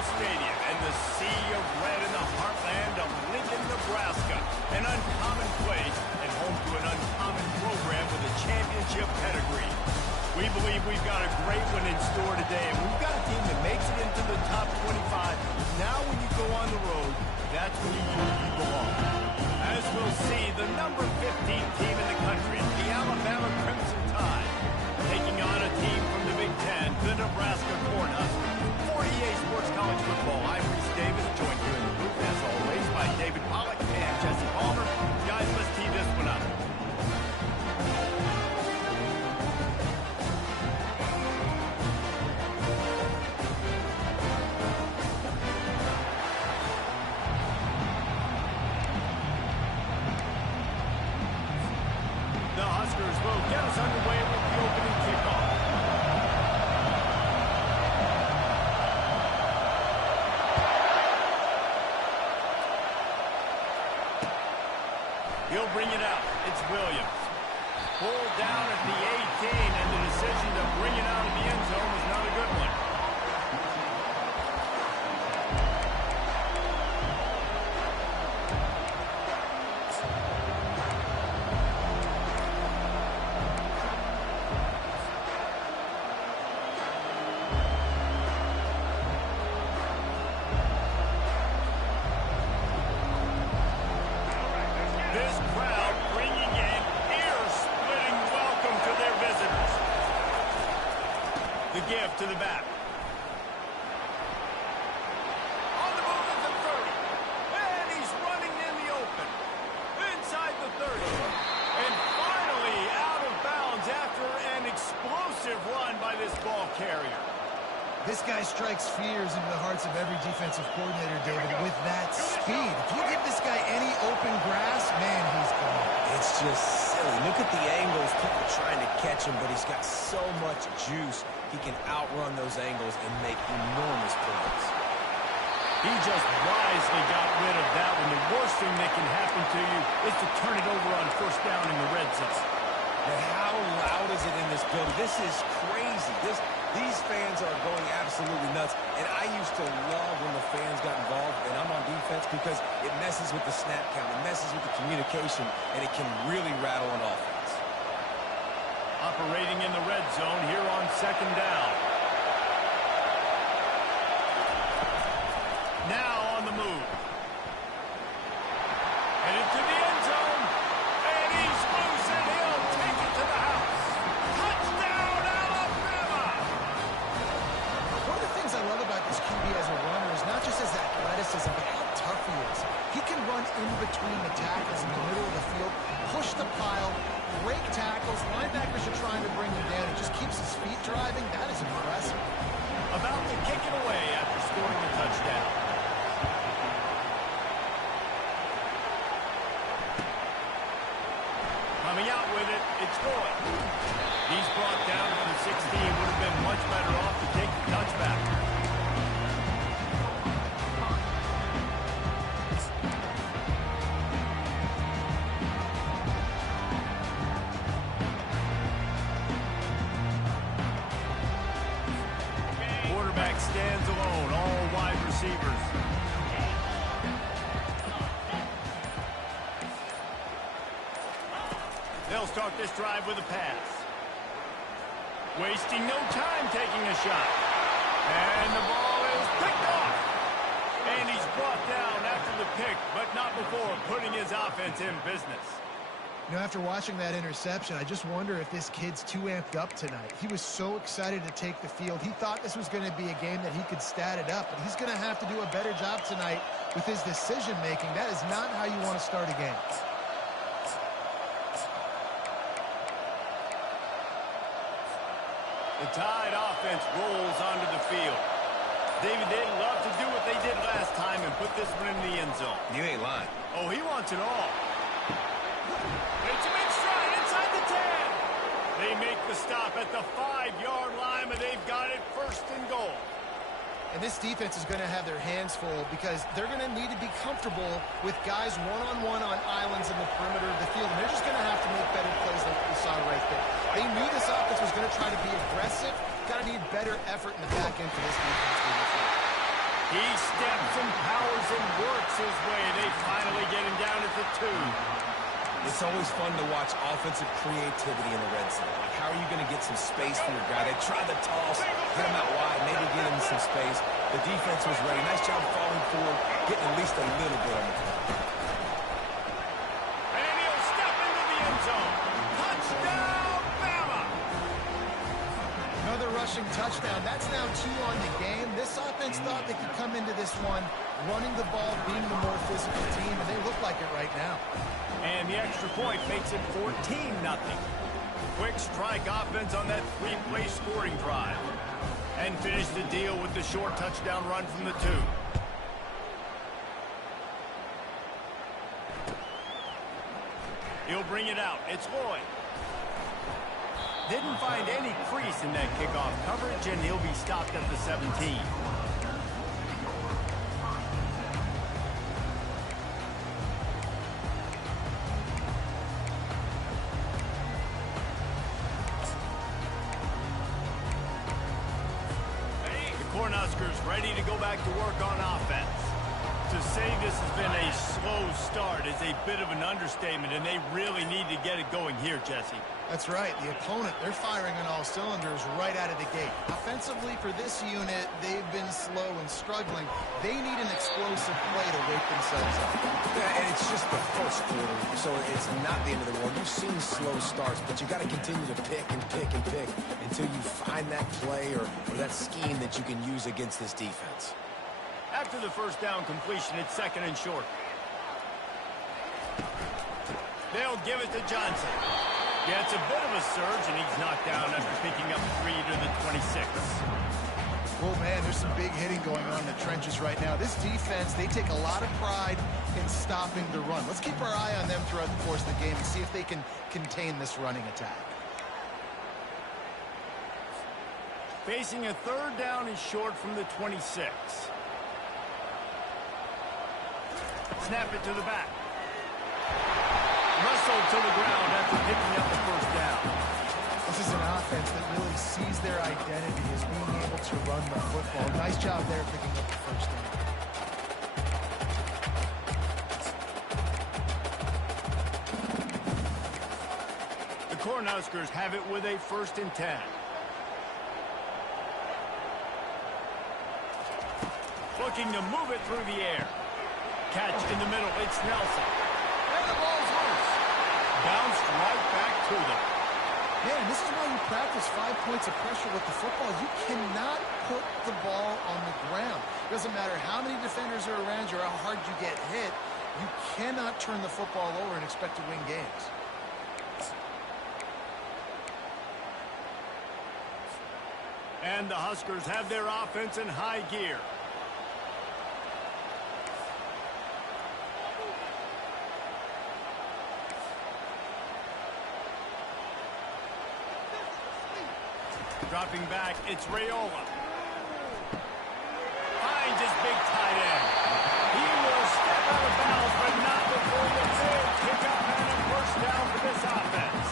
Stadium and the sea of red in the heartland of Lincoln, Nebraska. An uncommon place and home to an uncommon program with a championship pedigree. We believe we've got a great one in store today, and we've got a team that makes it into the top 25. Now when you go on the road, that's when you really belong. As we'll see, the number 15 team in the country, the Alabama Crimson Tide, taking on a team from the Big Ten, the Nebraska Cornhuskers. For EA Sports College Football, I'm Reese Davis, joined here in the booth, as always, by David Pollack and Jesse Palmer. Guys, let's tee this one up. The Huskers will get us underway with the opening kickoff. He'll bring it out. It's Williams. Pulled down at the 18, and the decision to bring it out of the end zone was not a good one. This crowd bringing in ear-splitting welcome to their visitors. The give to the back. On the move at the 30. And he's running in the open. Inside the 30. And finally out of bounds after an explosive run by this ball carrier. This guy strikes fears into the hearts of every defensive coordinator, David, with that speed. If you give this guy any open grass, man, he's gone. It's just silly. Look at the angles. People trying to catch him, but he's got so much juice. He can outrun those angles and make enormous plays. He just wisely got rid of that one. The worst thing that can happen to you is to turn it over on first down in the red zone. But how loud is it in this building? This is crazy. These fans are going absolutely nuts. And I used to love when the fans got involved, and I'm on defense, because it messes with the snap count. It messes with the communication, and it can really rattle an offense. Operating in the red zone here on second down. Now on the move. And into the end zone. And he's loose, and he'll take it to the house. Touchdown, Alabama! One of the things I love about this QB as a runner is not just his athleticism, but how tough he is. He can run in between the tackles in the middle of the field, push the pile, break tackles. Linebackers are trying to bring him down. He just keeps his feet driving. That is impressive. About to kick it away after scoring the touchdown. Coming out with it, it's Boyd. He's brought down to the 16. Would have been much better off to take the touchback. Quarterback stands alone, all wide receivers. They'll start this drive with a pass. Wasting no time taking a shot. And the ball is picked off. And he's brought down after the pick, but not before putting his offense in business. You know, after watching that interception, I just wonder if this kid's too amped up tonight. He was so excited to take the field. He thought this was going to be a game that he could stat it up, but he's going to have to do a better job tonight with his decision-making. That is not how you want to start a game. The Tide offense rolls onto the field. David, they'd love to do what they did last time and put this one in the end zone. You ain't lying. Oh, he wants it all. It's him in stride inside the 10. They make the stop at the 5-yard line, but they've got it first and goal. And this defense is going to have their hands full because they're going to need to be comfortable with guys one-on-one on islands in the perimeter of the field. And they're just going to have to make better plays like we saw right there. They knew this offense was going to try to be aggressive. Got to need better effort in the back end for this defense. He steps and powers and works his way. They finally get him down at the 2. It's always fun to watch offensive creativity in the red zone. Like, how are you going to get some space for your guy? They try the toss, get him out wide, maybe get him some space. The defense was ready. Nice job falling forward, getting at least a little bit on the play. And he'll step into the end zone. Touchdown, Bama! Another rushing touchdown. That's now 2 on the game. This offense thought they could come into this one running the ball, being the more physical team, and they look like it right now. And the extra point makes it 14-0. Quick strike offense on that 3-play scoring drive. And finish the deal with the short touchdown run from the 2. He'll bring it out. It's Lloyd. Didn't find any crease in that kickoff coverage, and he'll be stopped at the 17. Cornhuskers ready to go back to work on offense. To say this has been a slow start is a bit of an understatement, and they really need to get it going here, Jesse. That's right. The opponent, they're firing on all cylinders right out of the gate. Offensively, for this unit, they've been slow and struggling. They need an explosive play to wake themselves up. Yeah, and it's just the first quarter, so it's not the end of the world. You've seen slow starts, but you got to continue to pick and pick and pick until you find that play or that scheme that you can use against this defense. After the first down completion, it's 2nd and short. They'll give it to Johnson. Yeah, it's a bit of a surge, and he's knocked down after picking up 3 to the 26. Oh, man, there's some big hitting going on in the trenches right now. This defense, they take a lot of pride in stopping the run. Let's keep our eye on them throughout the course of the game and see if they can contain this running attack. Facing a 3rd down and short from the 26. Snap it to the back. Russell to the ground after picking up the 1st down. This is an offense that really sees their identity as being able to run the football. Nice job there picking up the 1st down. The Cornhuskers have it with a 1st and 10. Looking to move it through the air. Catch in the middle. It's Nelson. And the ball's loose. Bounced right back to them. Yeah, and this is why you practice 5 points of pressure with the football. You cannot put the ball on the ground. It doesn't matter how many defenders are around you or how hard you get hit. You cannot turn the football over and expect to win games. And the Huskers have their offense in high gear. Dropping back, it's Raiola. Finds his big tight end. He will step out of bounds, but not before the big pickup and a 1st down for this offense.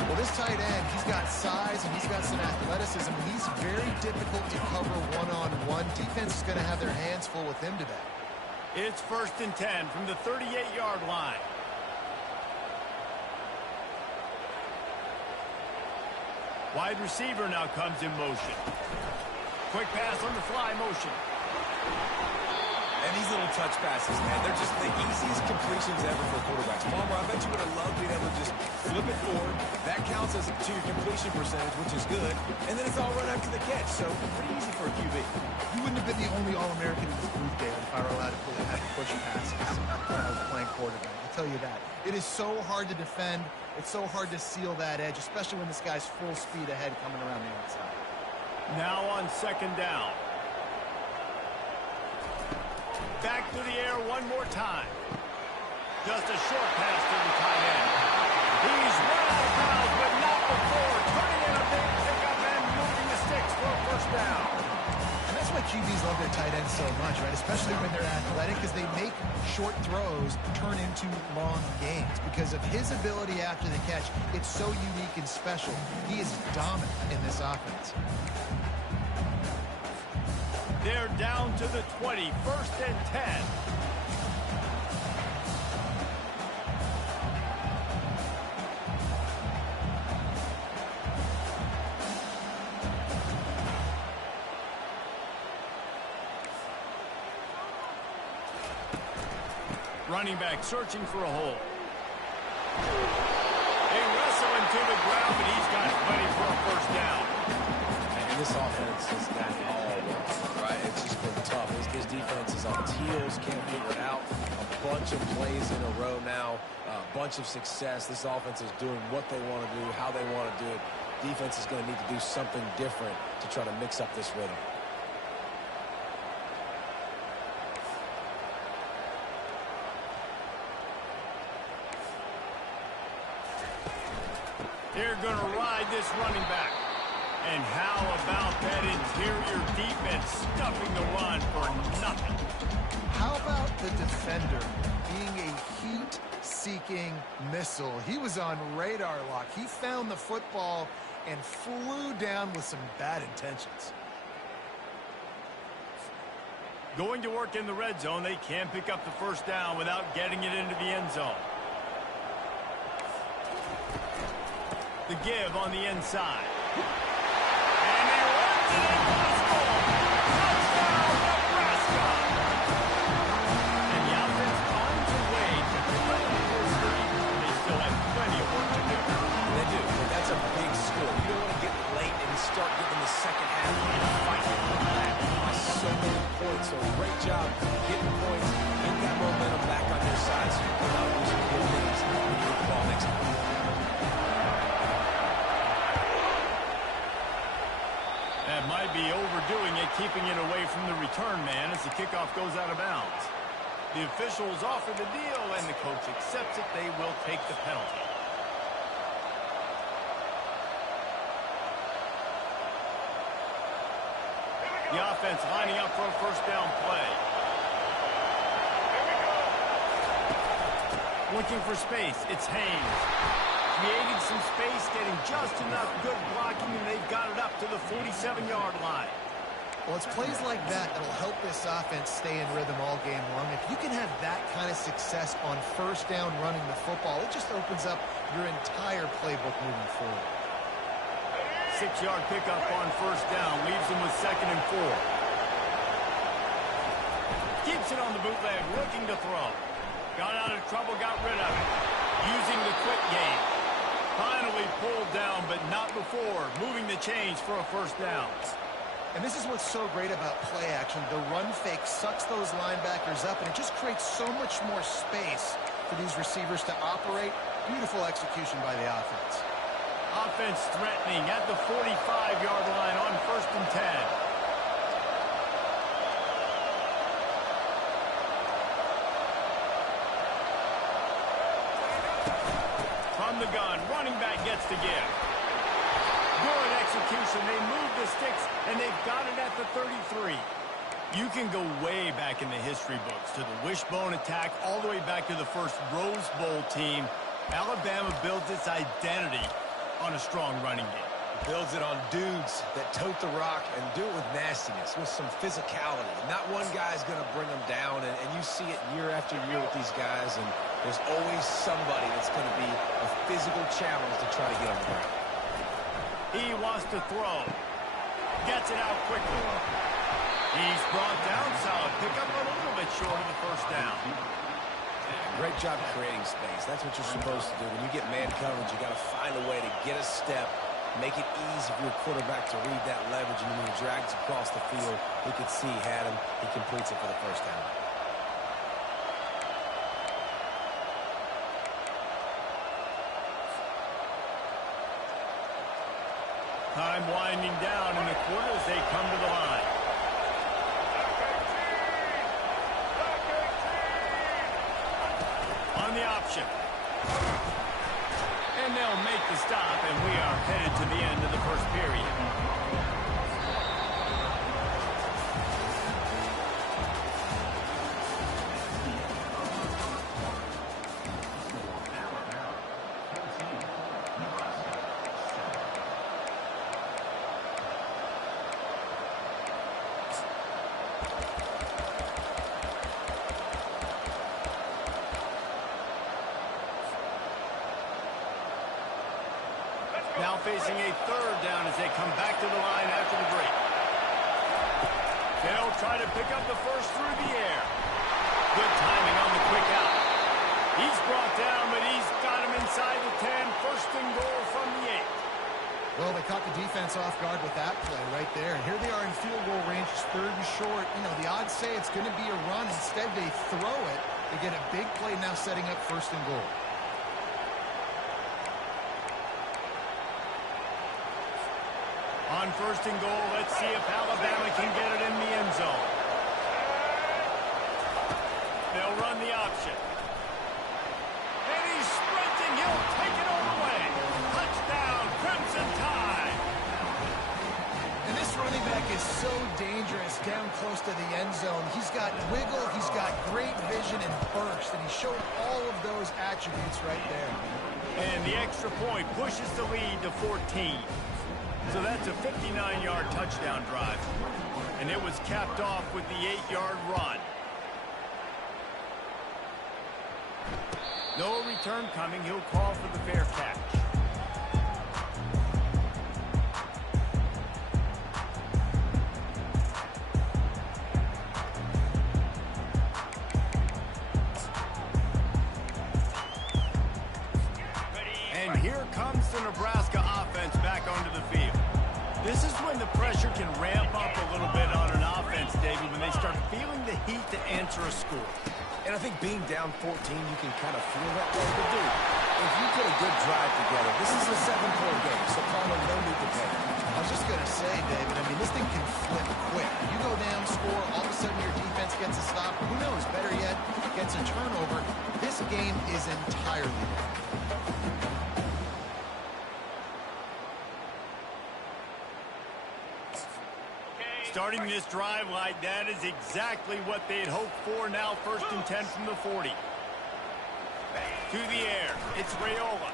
Well, this tight end, he's got size and he's got some athleticism. He's very difficult to cover one-on-one. Defense is going to have their hands full with him today. It's 1st and 10 from the 38-yard line. Wide receiver now comes in motion. Quick pass on the fly motion. And these little touch passes, man, they're just the easiest completions ever for quarterbacks. Palmer, I bet you would have loved being able to just flip it forward. That counts as to your completion percentage, which is good. And then it's all run after the catch, so pretty easy for a QB. You wouldn't have been the only All-American in this group, David, if I were allowed to have push passes when I was playing quarterback. I'll tell you that. It is so hard to defend. It's so hard to seal that edge, especially when this guy's full speed ahead coming around the outside. Now on 2nd down. Back to the air one more time. Just a short pass to the tight end. He's run out of bounds, but not before turning in a big pickup and moving the sticks for a 1st down. And that's why QBs love their tight ends so much, right? Especially when they're athletic, because they make short throws turn into long games. Because of his ability after the catch, it's so unique and special. He is dominant in this offense. They're down to the 20, 1st and 10. Running back searching for a hole. They wrestle him to the ground, but he's got plenty for a 1st down. And this offense has got it all wrong, right? It's just been tough. His defense is on its heels, can't figure it out. A bunch of plays in a row now, a bunch of success. This offense is doing what they want to do, how they want to do it. Defense is going to need to do something different to try to mix up this rhythm. They're going to ride this running back. And how about that interior defense stuffing the run for nothing? How about the defender being a heat-seeking missile? He was on radar lock. He found the football and flew down with some bad intentions. Going to work in the red zone, they can pick up the 1st down without getting it into the end zone. The give on the inside. And he runs it in for the score. Touchdown, Nebraska! And the offense finds a way to pick up the first lead. They still have plenty of work to do. They do, but that's a big score. You don't want to get late and start getting the second half and fighting for that by so many points. So great job getting points, get that momentum back on your side so you can out do some good things when you get the ball next time. That might be overdoing it, keeping it away from the return man as the kickoff goes out of bounds. The officials offer the deal, and the coach accepts it. They will take the penalty. The offense lining up for a 1st down play. Looking for space. It's Haynes. Creating some space, getting just enough good blocking, and they've got it up to the 47-yard line. Well, it's plays like that that'll help this offense stay in rhythm all game long. If you can have that kind of success on 1st down running the football, it just opens up your entire playbook moving forward. 6-yard pickup on 1st down, leaves them with 2nd and 4. Keeps it on the bootleg, looking to throw. Got out of trouble, got rid of it. Using the quick game. Finally pulled down, but not before. Moving the chains for a 1st down. And this is what's so great about play action. The run fake sucks those linebackers up, and it just creates so much more space for these receivers to operate. Beautiful execution by the offense. Offense threatening at the 45-yard line on 1st and 10. From the gun, running back gets the give. Good execution. They move the sticks, and they've got it at the 33. You can go way back in the history books to the wishbone attack, all the way back to the first Rose Bowl team. Alabama builds its identity on a strong running game. Builds it on dudes that tote the rock and do it with nastiness, with some physicality. Not one guy's going to bring them down, and you see it year after year with these guys, and there's always somebody that's going to be a physical challenge to try to get on the ground. He wants to throw. Gets it out quickly. He's brought down. Solid pickup, a little bit short of the 1st down. Great job creating space. That's what you're supposed to do. When you get man coverage, you got to find a way to get a step, make it easy for your quarterback to read that leverage, and when he drags across the field, he could see he had him. He completes it for the 1st down. Time winding down in the quarter as they come to the line. On the option. And they'll make the stop, and we are headed to the end of the 1st period. Now facing a third down as they come back to the line after the break. They'll try to pick up the first through the air. Good timing on the quick out. He's brought down, but he's got him inside the 10. First and goal from the 8. Well, they caught the defense off guard with that play right there. And here they are in field goal range, it's third and short. You know, the odds say it's going to be a run. Instead, they throw it. They get a big play now setting up first and goal. On first and goal, let's see if Alabama can get it in the end zone. They'll run the option. And he's sprinting. He'll take it all the way. Touchdown, Crimson Tide. And this running back is so dangerous down close to the end zone. He's got wiggle, he's got great vision and burst, and he showed all of those attributes right there. And the extra point pushes the lead to 14. So that's a 59-yard touchdown drive. And it was capped off with the 8-yard run. No return coming. He'll call for the fair catch. And here comes the Nebraska offense back onto the field. This is when the pressure can ramp up a little bit on an offense, David, when they start feeling the heat to answer a score. And I think being down 14, you can kind of feel that way. But, dude, if you put a good drive together, this is a 7-point game, so Palmer, no need to panic. I was just going to say, David, I mean, this thing can flip quick. You go down, score, all of a sudden your defense gets a stop. Who knows, better yet, gets a turnover. This game is entirely different. Starting this drive like that is exactly what they'd hoped for. Now first and 10 from the 40. To the air. It's Raiola.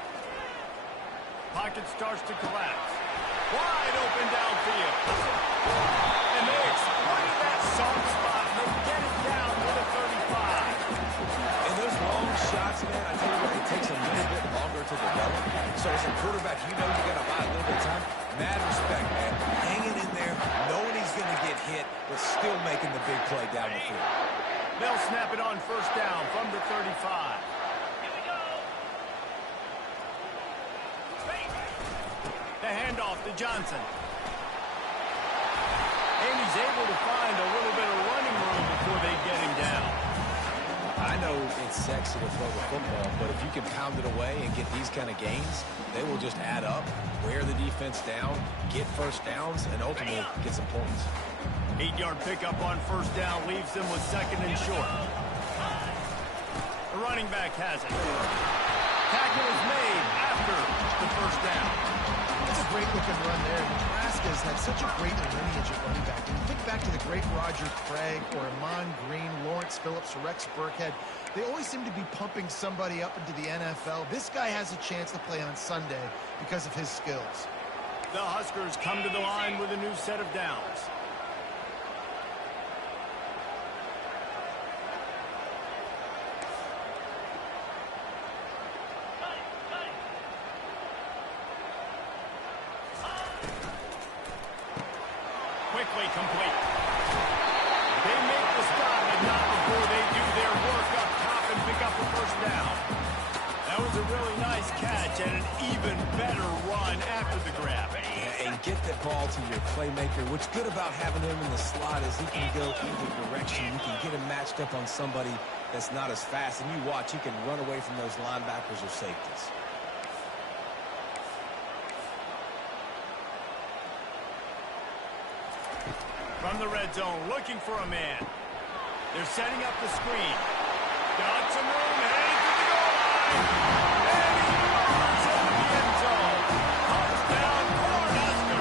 Pocket starts to collapse. Wide open downfield. And they exploited that soft spot. And they get it down to the 35. And those long shots, man, I tell you what, it takes a little bit longer to develop. So as a quarterback, you know you got to buy a little bit of time. Mad respect, man. Hanging in there, knowing he's going to get hit, but still making the big play down the field. They'll snap it on first down from the 35. The handoff to Johnson. And he's able to find a little bit of running room before they get him down. I know it's sexy to throw the football, but if you can pound it away and get these kind of gains, they will just add up, wear the defense down, get first downs, and ultimately get some points. 8-yard pickup on first down leaves them with second and short. The running back has it. Tackle is made after the first down. That's a great looking run there. Nebraska's had such a great lineage at running back. When you think back to the great Roger Craig or Amon Green, Lawrence Phillips, or Rex Burkhead, they always seem to be pumping somebody up into the NFL. This guy has a chance to play on Sunday because of his skills. The Huskers come to the line with a new set of downs. Quickly complete. They make the stop, but not before they do their work up top and pick up the first down. That was a really nice catch and an even better run after the grab. Yeah, and get the ball to your playmaker. What's good about having him in the slot is he can go either direction. You can get him matched up on somebody that's not as fast, and you watch, he can run away from those linebackers or safeties. From the red zone, looking for a man. They're setting up the screen. Got some room, heading to the goal line. And he runs into the end zone. Touchdown, Cornhusker.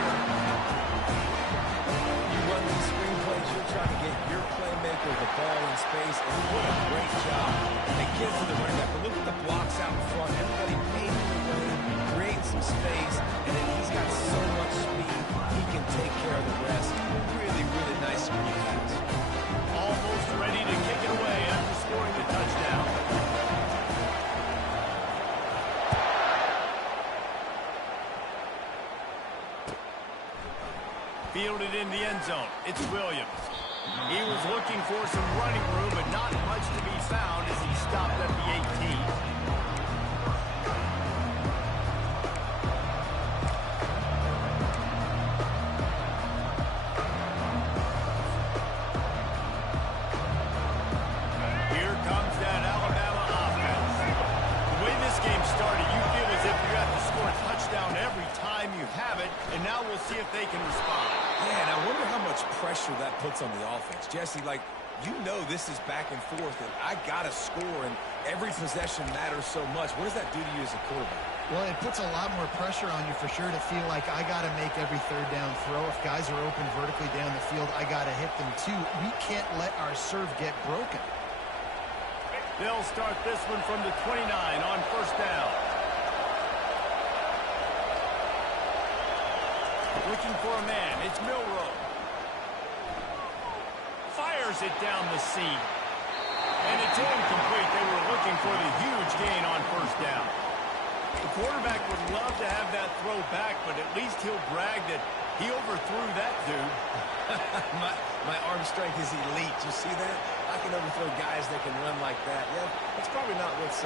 You run these screenplays, you're trying to get your playmaker the ball in space, and what a great job. And it gets to the running back. But look at the blocks out in front. Everybody paving the way, creating some space, and then he's got so much speed, he can take care of the rest. Really, really nice screen pass. Almost ready to kick it away after scoring the touchdown. Fielded in the end zone. It's Williams. He was looking for some running room, but not much to be found as he stopped at the 18. Here comes that Alabama offense. The way this game started, you feel as if you have to score a touchdown every time you have it, and now we'll see if they can respond. Yeah, and I wonder how much pressure that puts on the offense. Jesse, like, you know this is back and forth, and I got to score, and every possession matters so much. What does that do to you as a quarterback? Well, it puts a lot more pressure on you for sure to feel like I got to make every third down throw. If guys are open vertically down the field, I got to hit them too. We can't let our serve get broken. They'll start this one from the 29 on first down. Looking for a man. It's Milroe. Fires it down the seam. And it's incomplete. They were looking for the huge gain on first down. The quarterback would love to have that throw back, but at least he'll brag that he overthrew that dude. my arm strength is elite. You see that? I can overthrow guys that can run like that. Yeah, that's probably not what's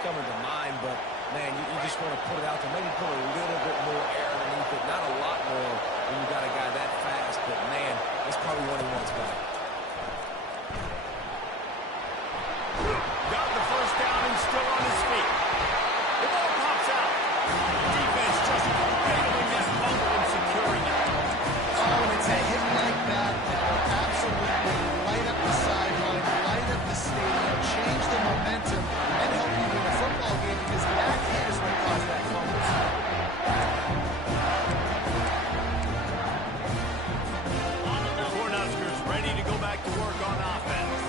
coming to mind, but, man, you just want to put it out there. Maybe put a little bit more air underneath it. Not a lot more when you got a guy that fast, but, man, that's probably what he wants back. Got the first down and still on his feet. The ball pops out. The defense just handling that fumble and securing it. Oh, and it's a hit like that that will absolutely light up the sideline, light up the stadium, change the momentum, and help you win a football game because that hit is what caused that fumble. The Cornhuskers ready to go back to work on offense.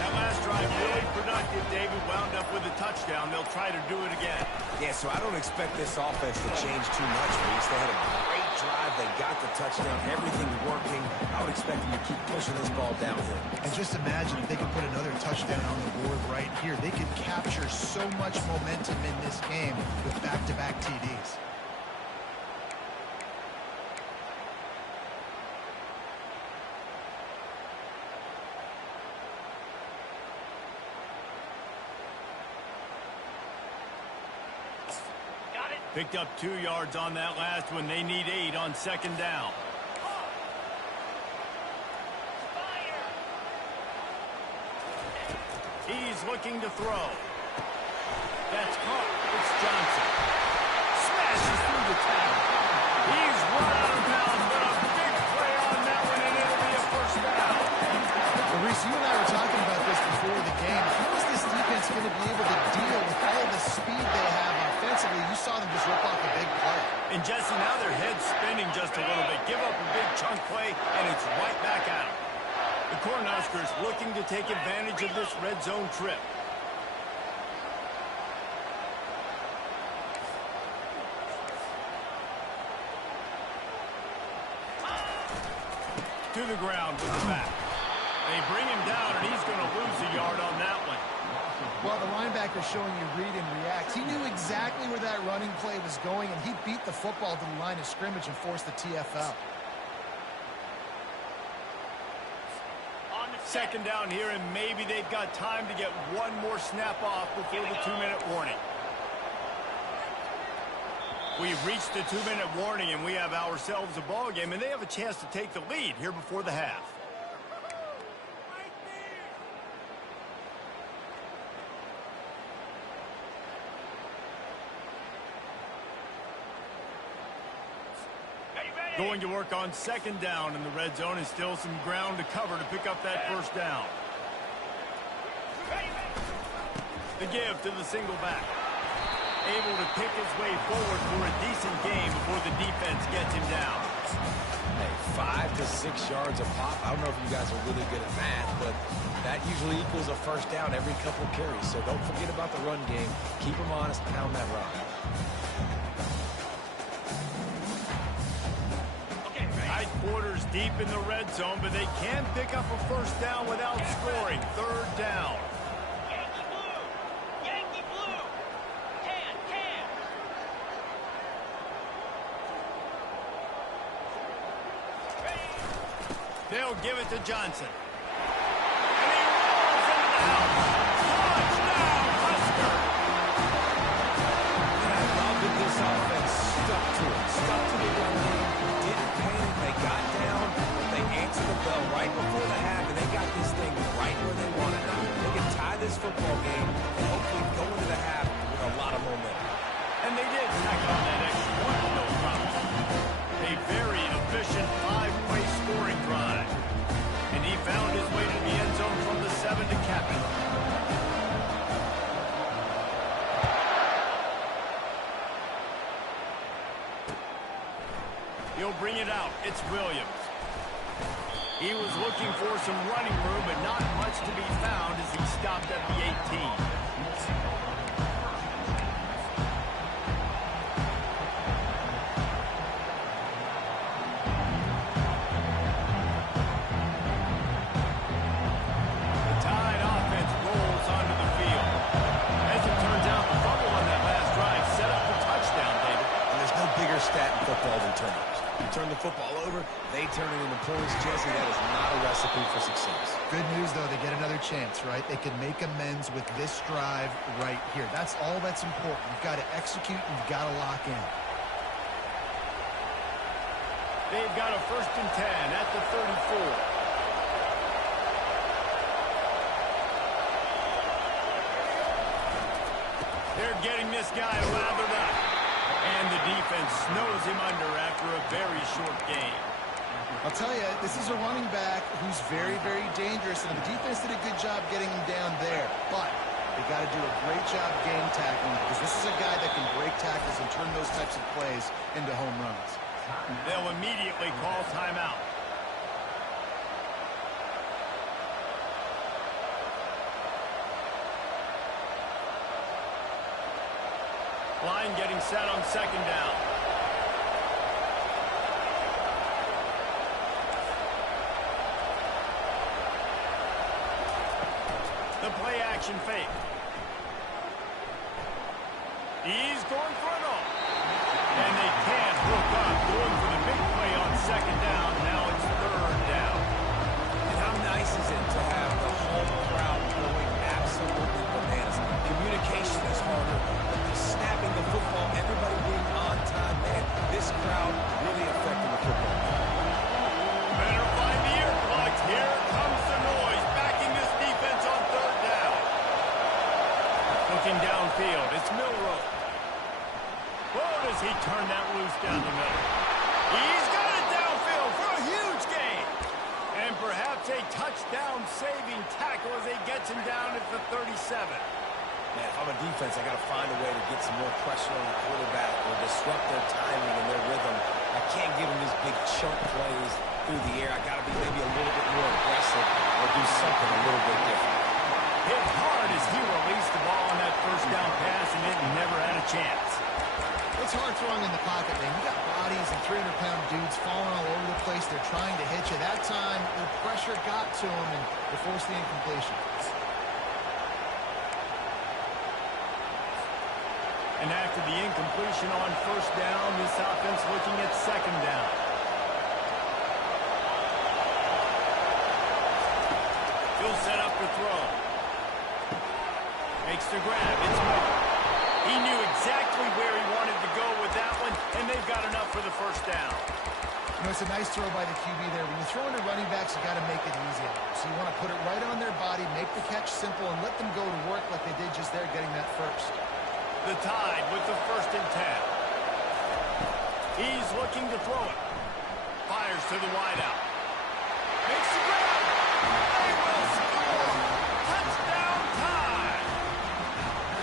That last drive really productive. David wound up with a touchdown. They'll try to do it again. Yeah, so I don't expect this offense to change too much, Reese. They had a great drive. They got the touchdown. Everything's working. I would expect them to keep pushing this ball downhill. And just imagine if they could put another touchdown on the board right here. They could capture so much momentum in this game with back-to-back TDs. Picked up 2 yards on that last one. They need 8 on second down. He's looking to throw. That's caught. It's Johnson. Smashes through the tackle. He's run out of bounds, but a big play on that one, and it'll be a first down. Well, Reese, you and I were talking about this before the game. How is this defense going to be able to deal with all the speed they have offensively? You saw them just rip off a big play. And Jesse, now their head's spinning just a little bit. Give up a big chunk play, and it's right back out. The Cornhuskers looking to take advantage of this red zone trip. To the ground with the back. They bring him down, and he's going to lose a yard on that one. Well, the linebacker's showing you read and react. He knew exactly where that running play was going, and he beat the football to the line of scrimmage and forced the TFL. Second down here, and maybe they've got time to get one more snap off before the 2-minute warning. We've reached the 2-minute warning, and we have ourselves a ball game, and they have a chance to take the lead here before the half. Going to work on second down in the red zone, and still some ground to cover to pick up that first down. The give to the single back. Able to pick his way forward for a decent game before the defense gets him down. Hey, 5 to 6 yards a pop. I don't know if you guys are really good at math, but that usually equals a first down every couple of carries. So don't forget about the run game. Keep them honest, pound that rock. Tight quarters deep in the red zone, but they can pick up a first down without scoring. Third down. Yankee blue! Yankee blue! Can! They'll give it to Johnson. And he rolls into the house. Touchdown, Husker! And I love that this offense stuck to it. Stuck to the run game. Didn't panic. They got down. They answered the bell right before the half, and they got this thing right where they wanted it. They can tie this football game and hopefully go into the half with a lot of momentum. And they did tack on that extra point with no problem. A very efficient five-way scoring drive. And he found his way to the end zone from the 7 to cap it. He'll bring it out. It's Williams. He was looking for some running room, but not much to be found as he stopped at the 18. Stat in football than turnovers. You turn the football over, they turn it into points. Jesse, that is not a recipe for success. Good news, though, they get another chance, right? They can make amends with this drive right here. That's all that's important. You've got to execute and you've got to lock in. They've got a 1st and 10 at the 34. They're getting this guy lathered up. And the defense snows him under after a very short game. I'll tell you, this is a running back who's very, very dangerous, and the defense did a good job getting him down there. But they got to do a great job game tackling, because this is a guy that can break tackles and turn those types of plays into home runs. They'll immediately call timeout. Line getting set on 2nd down. The play action fake. He's going for it all. And they can't hook up. Going for the big play on 2nd down. Now it's 3rd down. And how nice is it to have the home crowd going absolutely bananas? Communication is harder. Snapping the football, everybody being on time, man. This crowd really affecting the football. Better find the earplugs. Here comes the noise, backing this defense on 3rd down. Looking downfield, it's Milroe. Whoa, does he turn that loose down the middle? He's got it downfield for a huge gain. And perhaps a touchdown-saving tackle as he gets him down at the 37. Man, if I'm a defense, I got to find a way to get some more pressure on the quarterback or disrupt their timing and their rhythm. I can't give them these big chunk plays through the air. I got to be maybe a little bit more aggressive or do something a little bit different. Hit hard as he released the ball on that 1st down pass, and it never had a chance. It's hard throwing in the pocket, man. You got bodies and 300-pound dudes falling all over the place. They're trying to hit you. That time, the pressure got to them, and they forced the incompletion. And after the incompletion on 1st down, this offense looking at 2nd down. He'll set up the throw. Makes the grab. It's Miller. He knew exactly where he wanted to go with that one, and they've got enough for the 1st down. You know, it's a nice throw by the QB there. When you throw into running backs, you got to make it easy. So you want to put it right on their body, make the catch simple, and let them go to work like they did just there, getting that 1st. The Tide with the 1st and 10. He's looking to throw it. Fires to the wideout. Makes the grab. They will score. Touchdown Tide.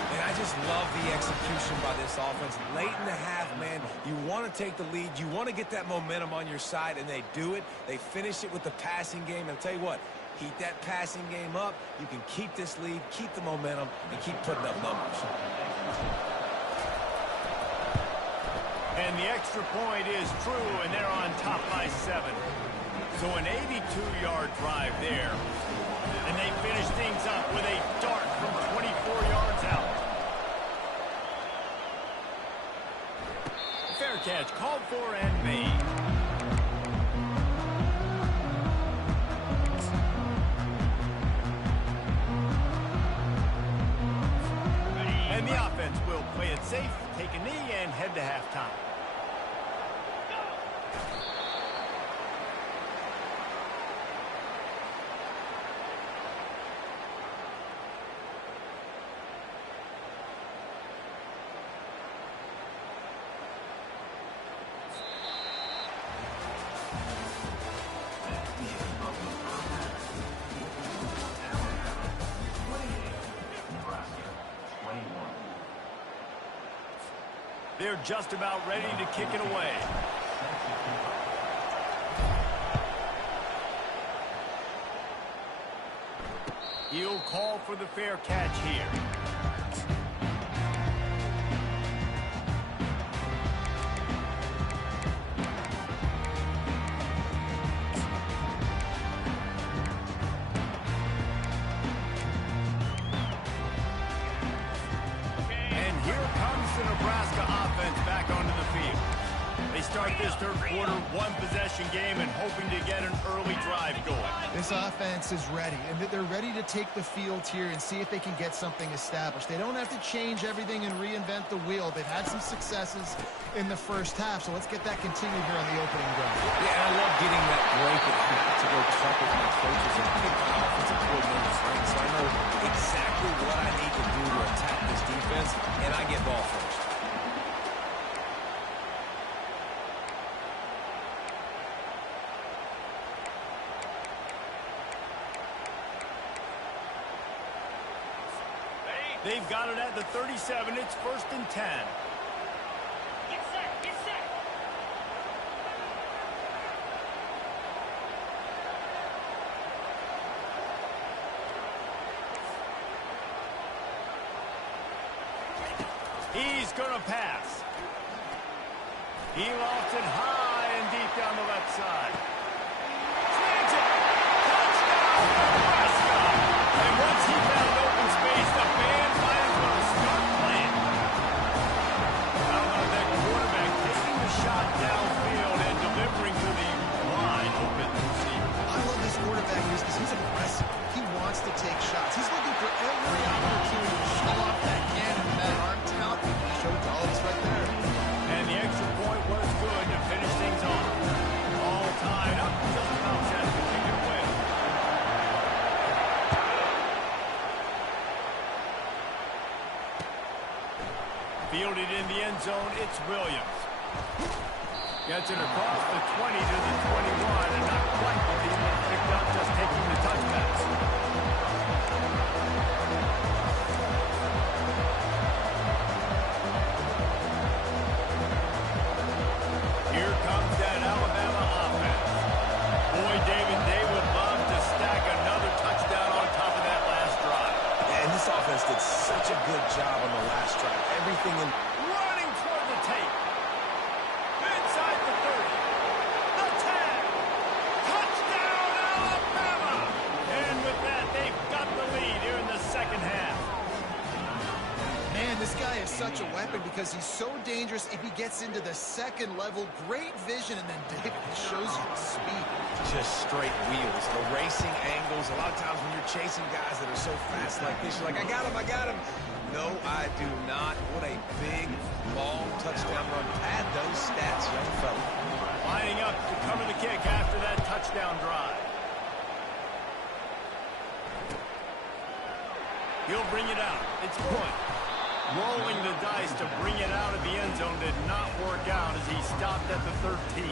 And I just love the execution by this offense. Late in the half, man, you want to take the lead. You want to get that momentum on your side, and they do it. They finish it with the passing game. And I'll tell you what, keep that passing game up. You can keep this lead, keep the momentum, and keep putting up numbers. And the extra point is true, and they're on top by 7. So an 82-yard drive there. And they finish things up with a dart from 24 yards out. Fair catch called for and made. offense will play it safe, take a knee, and head to halftime. They're just about ready to kick it away. He'll call for the fair catch here. Back onto the field. They start this third quarter, one-possession game, and hoping to get an early drive going. This offense is ready, and they're ready to take the field here and see if they can get something established. They don't have to change everything and reinvent the wheel. They've had some successes in the first half, so let's get that continued here on the opening drive. Yeah, and I love getting that break at half to go talk with my coaches and pick my offensive coordinators, right? So I know exactly what I need to do to attack this defense, and I get ball first. They've got it at the 37. It's 1st and 10. Get set, get set. He's going to pass. He lofts it high and deep down the left side. Slams it. Touchdown, Nebraska. And once he found open space, the band might as well start playing. How about that quarterback taking the shot downfield and delivering to the wide open receiver? I love this quarterback because he's aggressive. He wants to take shots. He's looking for every opportunity to show off that cannon and that arm talent. He showed it to all of us right there. And the extra point was good to finish things off. All tied up, just about set to kick it away. Fielded in the end zone, it's Williams. Gets it across the 20 to the 21, and not quite what he picked up, just taking the touchbacks. Here comes that Alabama offense. Boy, David, they would love to stack another touchdown on top of that last drive. And this offense did such a good job on the last drive. Everything in... Running toward the tape. Inside the 30. The 10. Touchdown, Alabama! And with that, they've got the lead here in the second half. Man, this guy is such a weapon because he's so dangerous if he gets into the second level. Great vision, and then David shows you the speed. Just straight wheels, erasing angles. A lot of times when you're chasing guys that are so fast like this, you're like, I got him, I got him. No, I do not. What a big, long touchdown run. Pad those stats, young fella. Lining up to cover the kick after that touchdown drive. He'll bring it out. It's good. Rolling the dice to bring it out of the end zone did not work out as he stopped at the 13.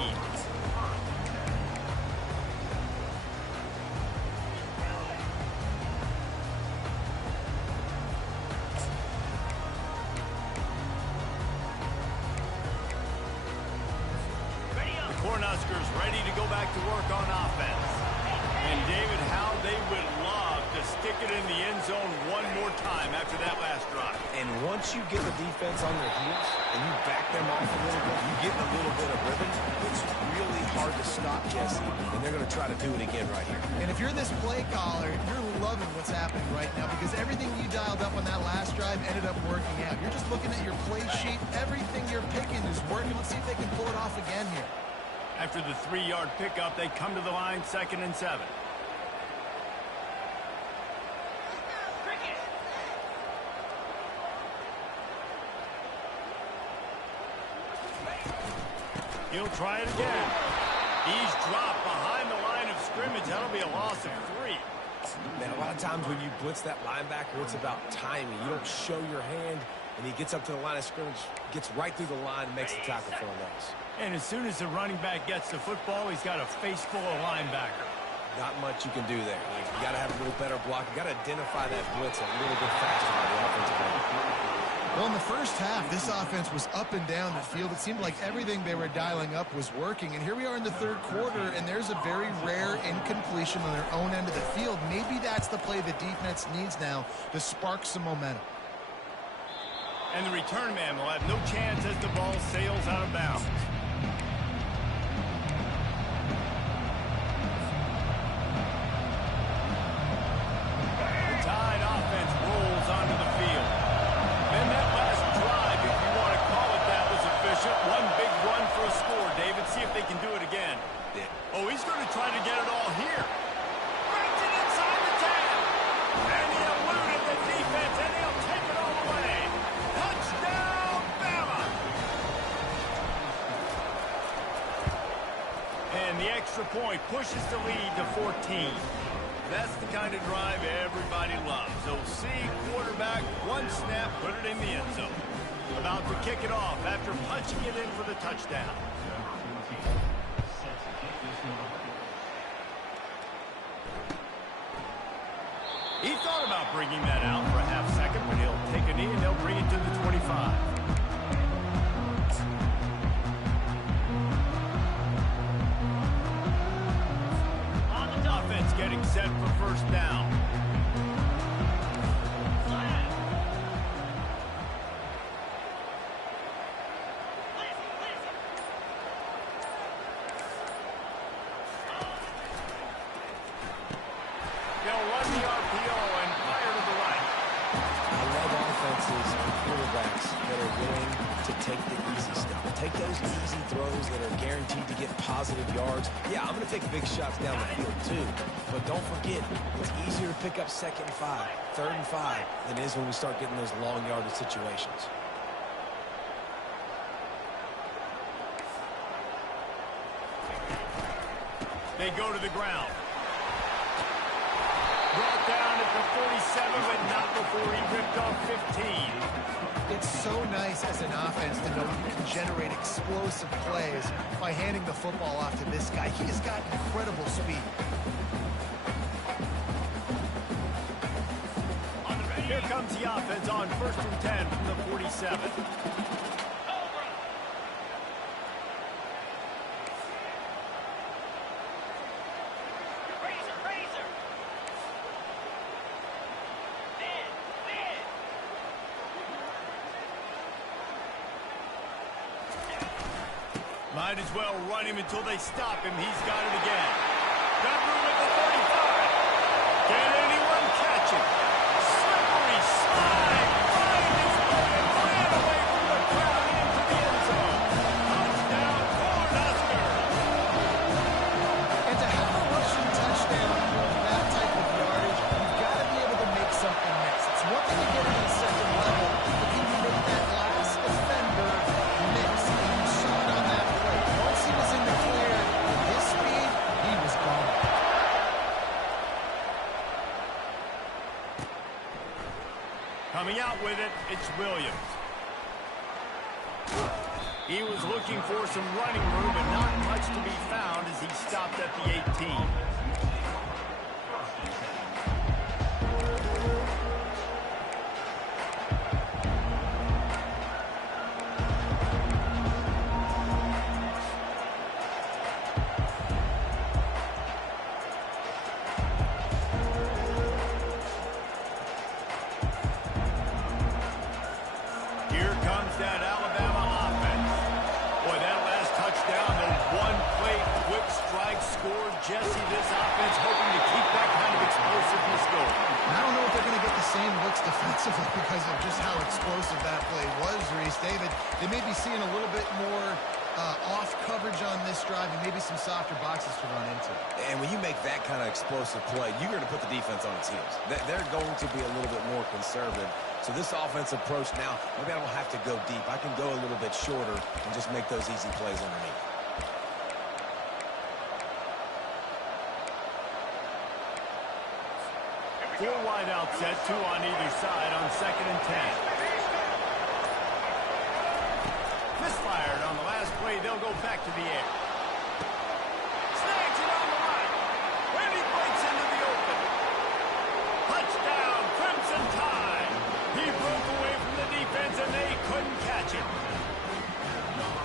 Cornhuskers ready to go back to work on offense. And David, how they would love to stick it in the end zone one more time after that last drive. And once you get the defense on their heels and you back them off a little bit, you get a little bit of rhythm, it's really hard to stop Jesse, and they're going to try to do it again right here. And if you're this play caller, you're loving what's happening right now because everything you dialed up on that last drive ended up working out. You're just looking at your play sheet. Everything you're picking is working. Let's see if they can pull it off again here. After the 3-yard pickup, they come to the line 2nd and 7. He'll try it again. He's dropped behind the line of scrimmage. That'll be a loss of 3. Man, a lot of times when you blitz that linebacker, it's about timing. You don't show your hand, and he gets up to the line of scrimmage, gets right through the line, and makes the tackle for a loss. And as soon as the running back gets the football, he's got a face full of linebacker. Not much you can do there. You got to have a little better block. You got to identify that blitz a little bit faster by the offensive line. Well, in the first half, this offense was up and down the field. It seemed like everything they were dialing up was working. And here we are in the third quarter, and there's a very rare incompletion on their own end of the field. Maybe that's the play the defense needs now to spark some momentum. And the return man will have no chance as the ball sails out of bounds. The Tide offense rolls onto the field. And that last drive, if you want to call it that, was efficient. One big run for a score, David. See if they can do it again. Yeah. Oh, he's going to try to get it all here. Brings it inside the 10. And he eluded the defense, and he'll take it all the way. Touchdown, Bama! And the extra point pushes the lead to 14. That's the kind of drive everybody loves. OC, quarterback, one snap, put it in the end zone. About to kick it off after punching it in for the touchdown. He thought about bringing that out for a half second, but he'll take a knee and they'll bring it to the 25. Offense getting set for first down. They'll run the RPO and fire to the right. I love offenses and quarterbacks that are willing to take the easy stuff. Take those easy throws that are guaranteed to get positive yards. Yeah, I'm going to take big shots down the field too. But don't forget, it's easier to pick up 2nd and 5, 3rd and 5 than it is when we start getting those long yardage situations. They go to the ground. Brought down at the 47, but not before he ripped off 15. It's so nice as an offense to know you can generate explosive plays by handing the football off to this guy. He has got incredible speed. Here comes the offense on 1st and 10 from the 47. Might as well run him until they stop him. He's got it again. Got room at the 35. Can anyone catch him? Slippery slide. Find his way and ran away from the crowd into the end zone. Touchdown, Cornhusker. And to have a rushing touchdown with that type of yardage, you've got to be able to make something miss. It's one thing to get it at the second level, but can you make that last defender miss? And you saw it on that play. Once he was in the clear, with his speed, he was gone. Coming out with it, it's Williams. He was looking for some running room, but not much to be found as he stopped at the 18. Here comes that Alabama offense. Boy, that last touchdown, the one-play quick strike score. Jesse, this offense hoping to keep that kind of explosiveness going. I don't know if they're going to get the same looks defensively because of just how explosive that play was, Reese. David, they may be seeing a little bit more off coverage on this drive and maybe some softer boxes to run into. And when you make that kind of explosive play, you're going to put the defense on its heels. They're going to be a little bit more conservative. So this offensive approach now, maybe I don't have to go deep. I can go a little bit shorter and just make those easy plays underneath. Four wide out set, two on either side on 2nd and 10. Misfired on the last play. They'll go back to the air. Snags it on the line. And he breaks into the open. Touchdown, Crimson Tide. He broke away from the defense, and they couldn't catch it.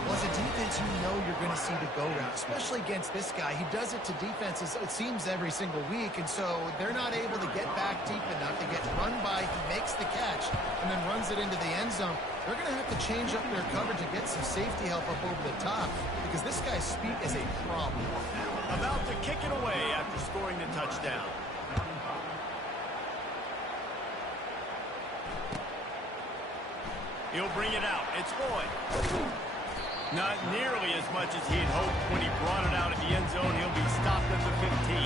Well, as a defense, you know you're going to see the go route, especially against this guy. He does it to defenses, it seems, every single week, and so they're not able to get back deep enough. They get run by, he makes the catch, and then runs it into the end zone. They're going to have to change up their coverage to get some safety help up over the top because this guy's speed is a problem. About to kick it away after scoring the touchdown. He'll bring it out. It's Lloyd. Not nearly as much as he'd hoped when he brought it out at the end zone. He'll be stopped at the 15.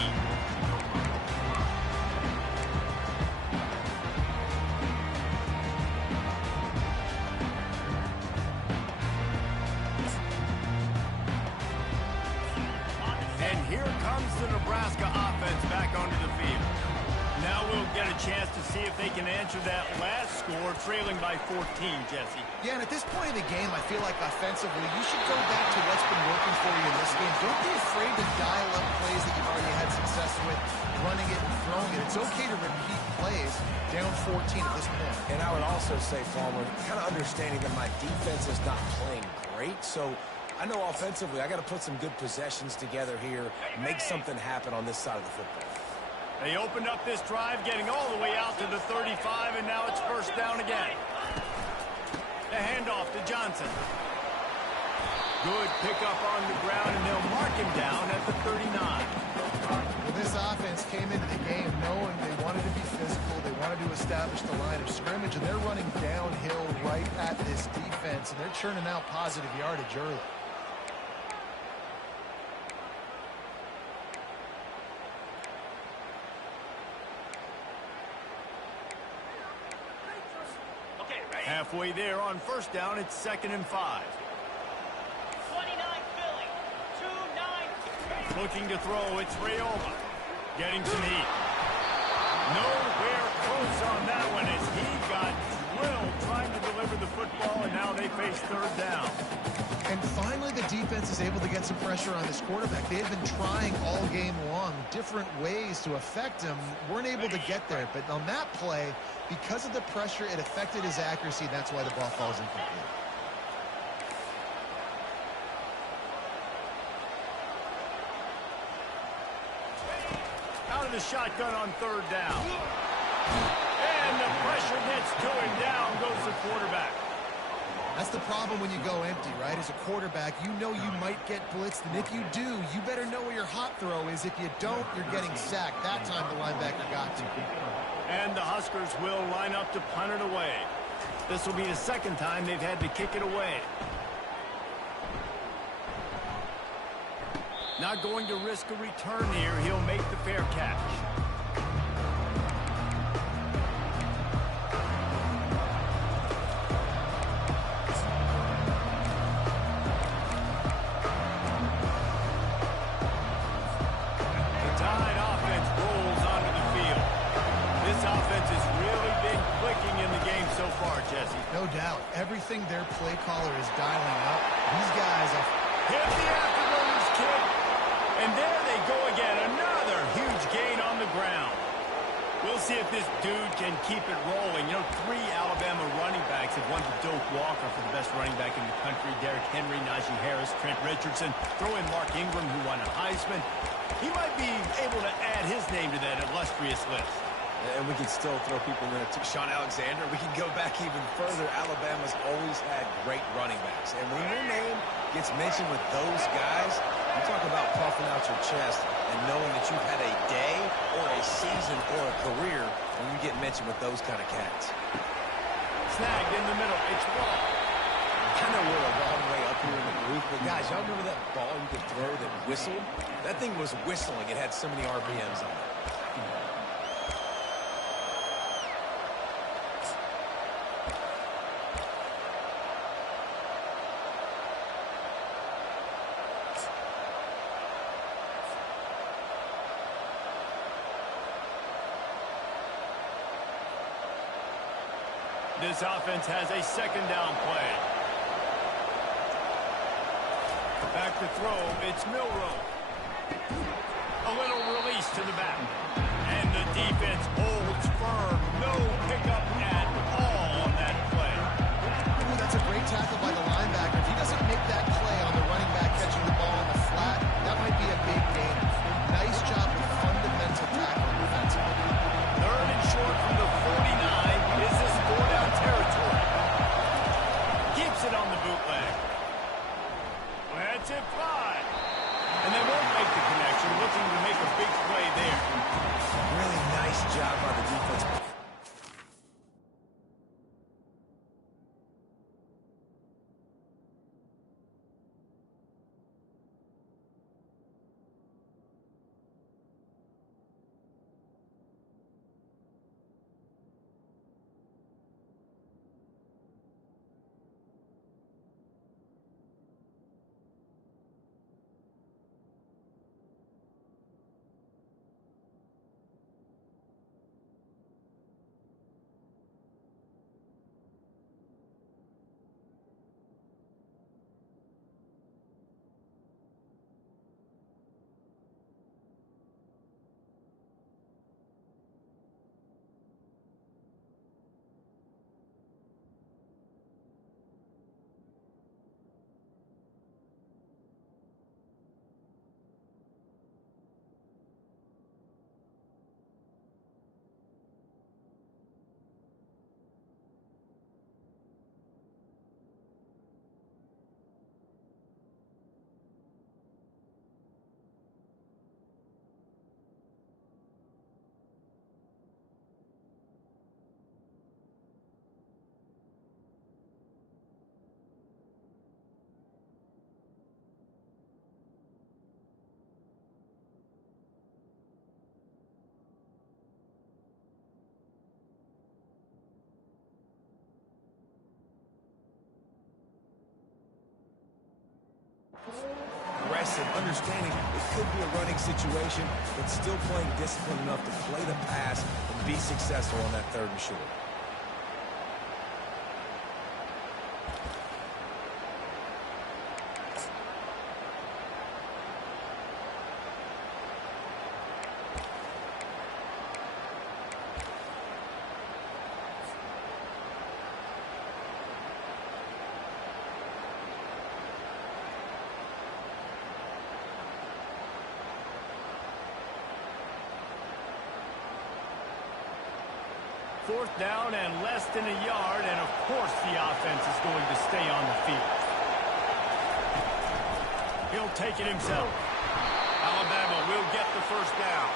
And here comes the Nebraska offense back onto the field. Now we'll get a chance to see if they can answer that last score, trailing by 14, Jesse. Yeah, and at this point in the game, I feel like offensively, you should go back to what's been working for you in this game. Don't be afraid to dial up plays that you've already had success with, running it and throwing it. It's okay to repeat plays down 14 at this point. And I would also say, Palmer, kind of understanding that my defense is not playing great, so I know offensively I got to put some good possessions together here, make something happen on this side of the football. They opened up this drive, getting all the way out to the 35, and now it's first down again. The handoff to Johnson. Good pickup on the ground, and they'll mark him down at the 39. Well, this offense came into the game knowing they wanted to be physical, they wanted to establish the line of scrimmage, and they're running downhill right at this defense, and they're churning out positive yardage early. Halfway there on first down, it's 2nd and 5. 29 Philly. 2-9. Looking to throw, it's Rayola. Getting some heat. Nowhere close on that one as he got drilled trying to deliver the football, and now they face third down. And finally, the defense is able to get some pressure on this quarterback. They've been trying all game long different ways to affect him. Weren't able to get there, but on that play, because of the pressure, it affected his accuracy. That's why the ball falls incomplete. Out of the shotgun on third down. And the pressure gets to him. Down goes the quarterback. That's the problem when you go empty, right? As a quarterback, you know you might get blitzed, and if you do, you better know where your hot throw is. If you don't, you're getting sacked. That time the linebacker got to. And the Huskers will line up to punt it away. This will be the second time they've had to kick it away. Not going to risk a return here. He'll make the fair catch. No doubt. Everything their play caller is dialing up. These guys are... Hit the afterburners kick. And there they go again. Another huge gain on the ground. We'll see if this dude can keep it rolling. You know, 3 Alabama running backs have won the Doak Walker for the best running back in the country. Derrick Henry, Najee Harris, Trent Richardson. Throw in Mark Ingram, who won a Heisman. He might be able to add his name to that illustrious list. And we can still throw people in there too. Sean Alexander, we can go back even further. Alabama's always had great running backs. And when your name gets mentioned with those guys, you talk about puffing out your chest and knowing that you've had a day or a season or a career when you get mentioned with those kind of cats. Snagged in the middle. It's Wall. I know we're a long way up here in the booth, but guys, y'all remember that ball you could throw that whistled? That thing was whistling. It had so many RPMs on it. This offense has a second down play. Back to throw, it's Milroe. A little release to the back. And the defense holds firm. No pickup at all on that play. Ooh, that's a great tackle by the linebacker. If he doesn't make that play on the running back catching the ball in the flat, that might be a big gain. Nice job with fundamental tackling defensively. Third and short from the 49. Is this 4-down territory? Keeps it on the bootleg. Lets it fly. And they won't make the connection, looking to make a big play there. Really nice job by the defense. Aggressive, understanding it could be a running situation, but still playing disciplined enough to play the pass and be successful on that third and short. Fourth down and less than a yard, and of course the offense is going to stay on the field. He'll take it himself. Alabama will get the first down.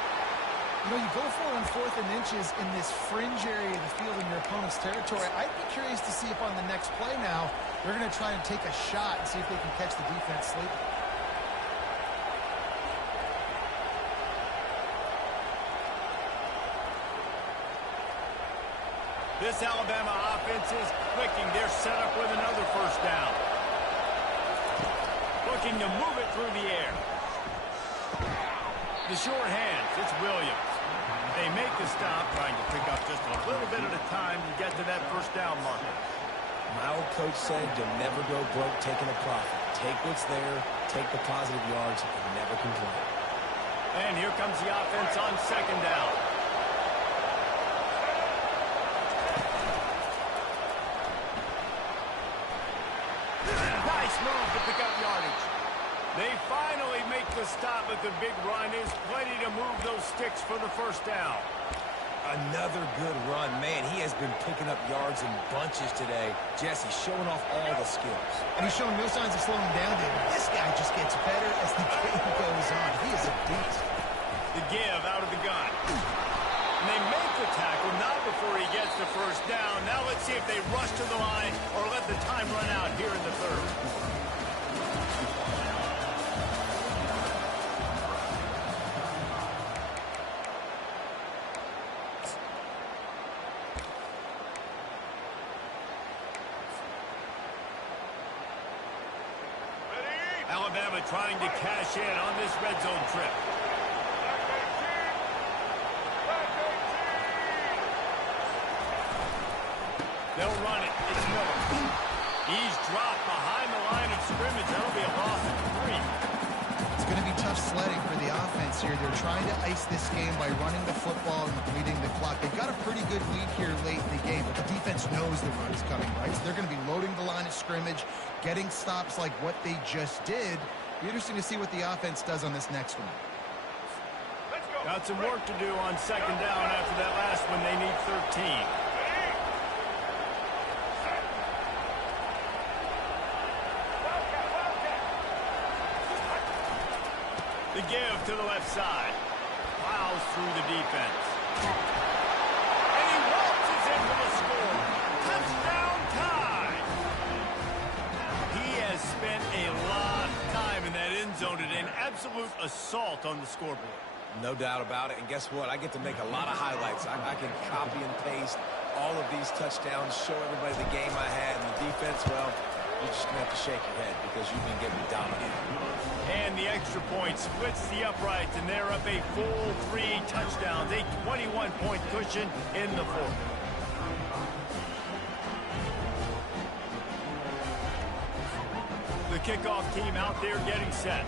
You know, you go for it on 4th and inches in this fringe area of the field in your opponent's territory. I'd be curious to see if on the next play now, they're going to try and take a shot and see if they can catch the defense sleeping. This Alabama offense is clicking. They're set up with another first down. Looking to move it through the air. The short hands, it's Williams. They make the stop, trying to pick up just a little bit at a time to get to that first down marker. My old coach said you'll never go broke taking a profit. Take what's there, take the positive yards, and never complain. And here comes the offense on second down. Move to pick up yardage. They finally make the stop, but the big run is plenty to move those sticks for the first down. Another good run. Man, he has been picking up yards in bunches today. Jesse showing off all the skills. And he's showing no signs of slowing down, David. This guy just gets better as the game goes on. He is a beast. The give out of the gun. And they make the tackle, not before he gets the first down. Now let's see if they rush to the line or let the time run out here in the third. Alabama trying to cash in on this red zone trip. They'll run it. It's Miller. He's dropped behind the line of scrimmage. That'll be a loss of 3. It's going to be tough sledding for the offense here. They're trying to ice this game by running the football and depleting the clock. They've got a pretty good lead here late in the game, but the defense knows the run is coming, right? So they're going to be loading the line of scrimmage, getting stops like what they just did. Be interesting to see what the offense does on this next one. Got some work to do on second down after that last one. They need 13. The give to the left side. Plows through the defense. And he waltzes in for the score. Touchdown time. He has spent a lot of time in that end zone today. An absolute assault on the scoreboard. No doubt about it. And guess what? I get to make a lot of highlights. I can copy and paste all of these touchdowns, show everybody the game I had. And the defense, well, you're just going to have to shake your head because you've been getting dominated. And the extra point splits the uprights, and they're up a full 3 touchdowns, a 21-point cushion in the fourth. The kickoff team out there getting set.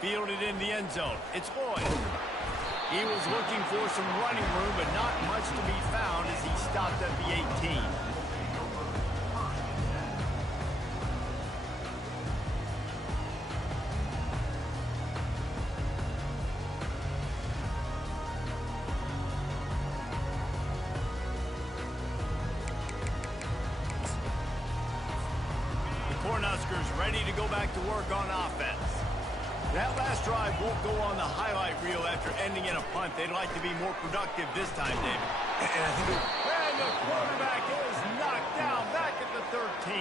Fielded in the end zone. It's Lloyd. He was looking for some running room, but not much to be found as he stopped at the 18. The Cornhuskers ready to go back to work on offense. That last drive won't go on the highlight reel after ending in a punt. They'd like to be more productive this time, David. And the quarterback is knocked down back at the 13.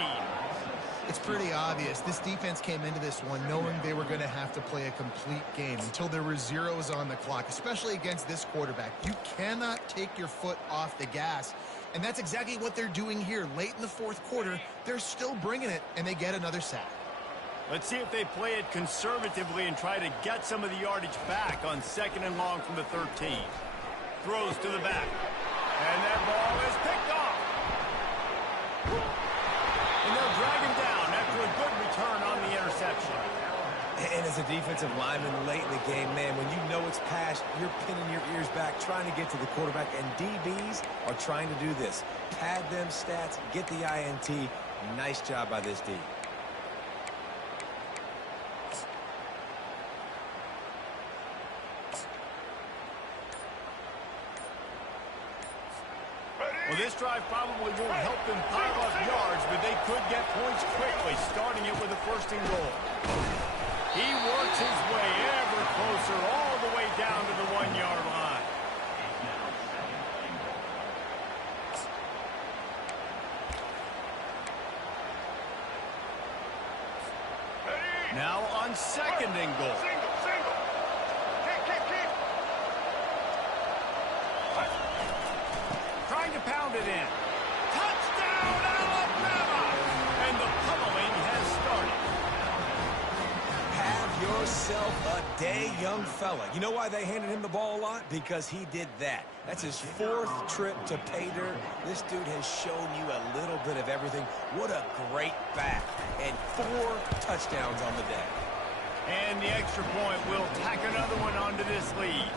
It's pretty obvious. This defense came into this one knowing they were going to have to play a complete game until there were zeros on the clock, especially against this quarterback. You cannot take your foot off the gas, and that's exactly what they're doing here. Late in the fourth quarter, they're still bringing it, and they get another sack. Let's see if they play it conservatively and try to get some of the yardage back on 2nd and long from the 13. Throws to the back. And that ball is picked off. And they'll drag him down after a good return on the interception. And as a defensive lineman late in the game, man, when you know it's past, you're pinning your ears back, trying to get to the quarterback. And DBs are trying to do this. Pad them stats, get the INT. Nice job by this D. Well, this drive probably won't help them pile up yards, but they could get points quickly, starting it with a 1st and goal. He works his way ever closer all the way down to the 1-yard line. Now on 2nd and goal. Trying to pound it in. Touchdown, Alabama! And the pummeling has started. Have yourself a day, young fella. You know why they handed him the ball a lot? Because he did that. That's his 4th trip to pay dirt. This dude has shown you a little bit of everything. What a great back. And 4 touchdowns on the day. And the extra point will tack another one onto this lead.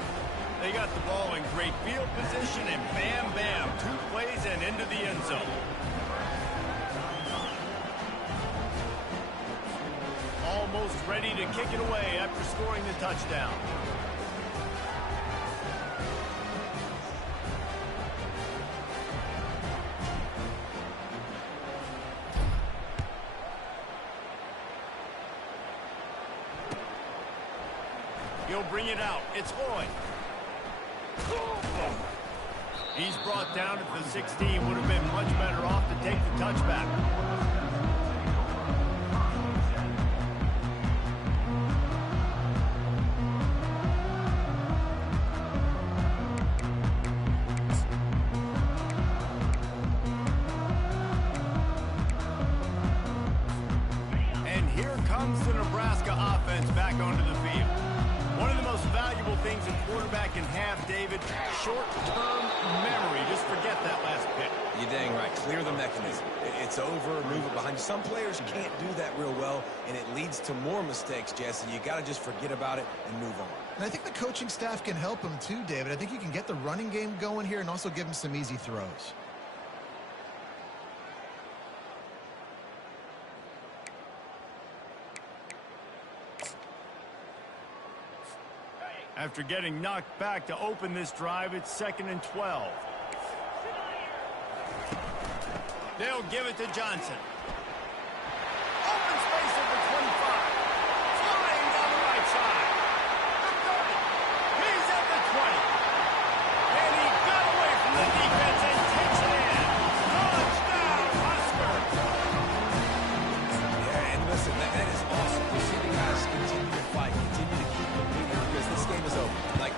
They got the ball in great field position, and bam, bam, 2 plays and into the end zone. Almost ready to kick it away after scoring the touchdown. He'll bring it out. It's Lloyd. He's brought down at the 16. Would have been much better off to take the touchback. And here comes offense back onto the field. One of the most valuable things a quarterback can have, David, short-term memory. Just forget that last pick. You're dang right. Clear the mechanism. It's over, move it behind you. Some players can't do that real well, and it leads to more mistakes, Jesse. You got to just forget about it and move on. And I think the coaching staff can help him too, David. I think you can get the running game going here and also give him some easy throws. After getting knocked back to open this drive, it's 2nd and 12. They'll give it to Johnson. Open space at the 25. Flying down the right side. The 30. He's at the 20. And he got away from the defense and takes it in. Touchdown, Huskers. Yeah, and listen, that is awesome. You see the guys continue to fight, continue to keep competing because this game is over. Like,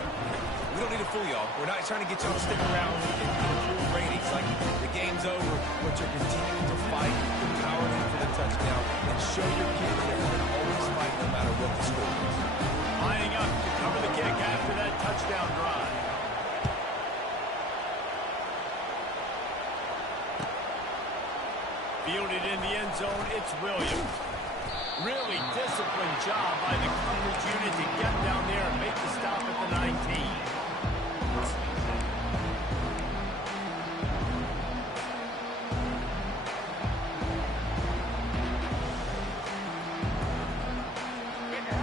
we don't need to fool y'all. We're not trying to get y'all to stick around and improve ratings. Like, the game's over, but you're continuing to fight, empower them for the touchdown, and show your kids that we're going to always fight no matter what the score is. Lining up to cover the kick after that touchdown drive. Fielded in the end zone, it's Williams. Really disciplined job by the coverage unit to get down there and make the stop at the 19.